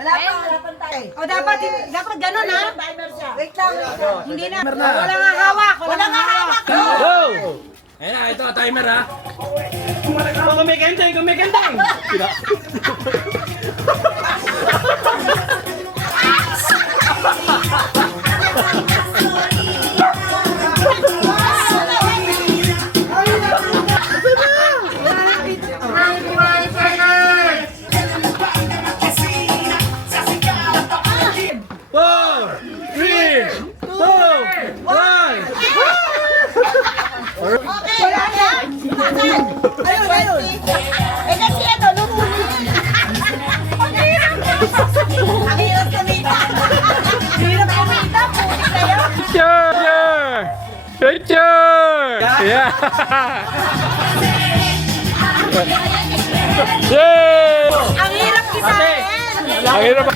Wala pa tayo. O dapat gano'n ha? Timer siya. Wait lang. Hindi na. Wala nga hawak. Wala nga hawak. Go! Ayan na, ito, timer ha. Kumikendeng, kumikendeng! Four, three, two, one. Wala na. Ayun. Eh kasi ano, lumunin. Ang hirap kumita. Ang hirap kumita. Putik kayo. Picture! Picture! Yeah! Yay! Ang hirap kisain. Ang hirap.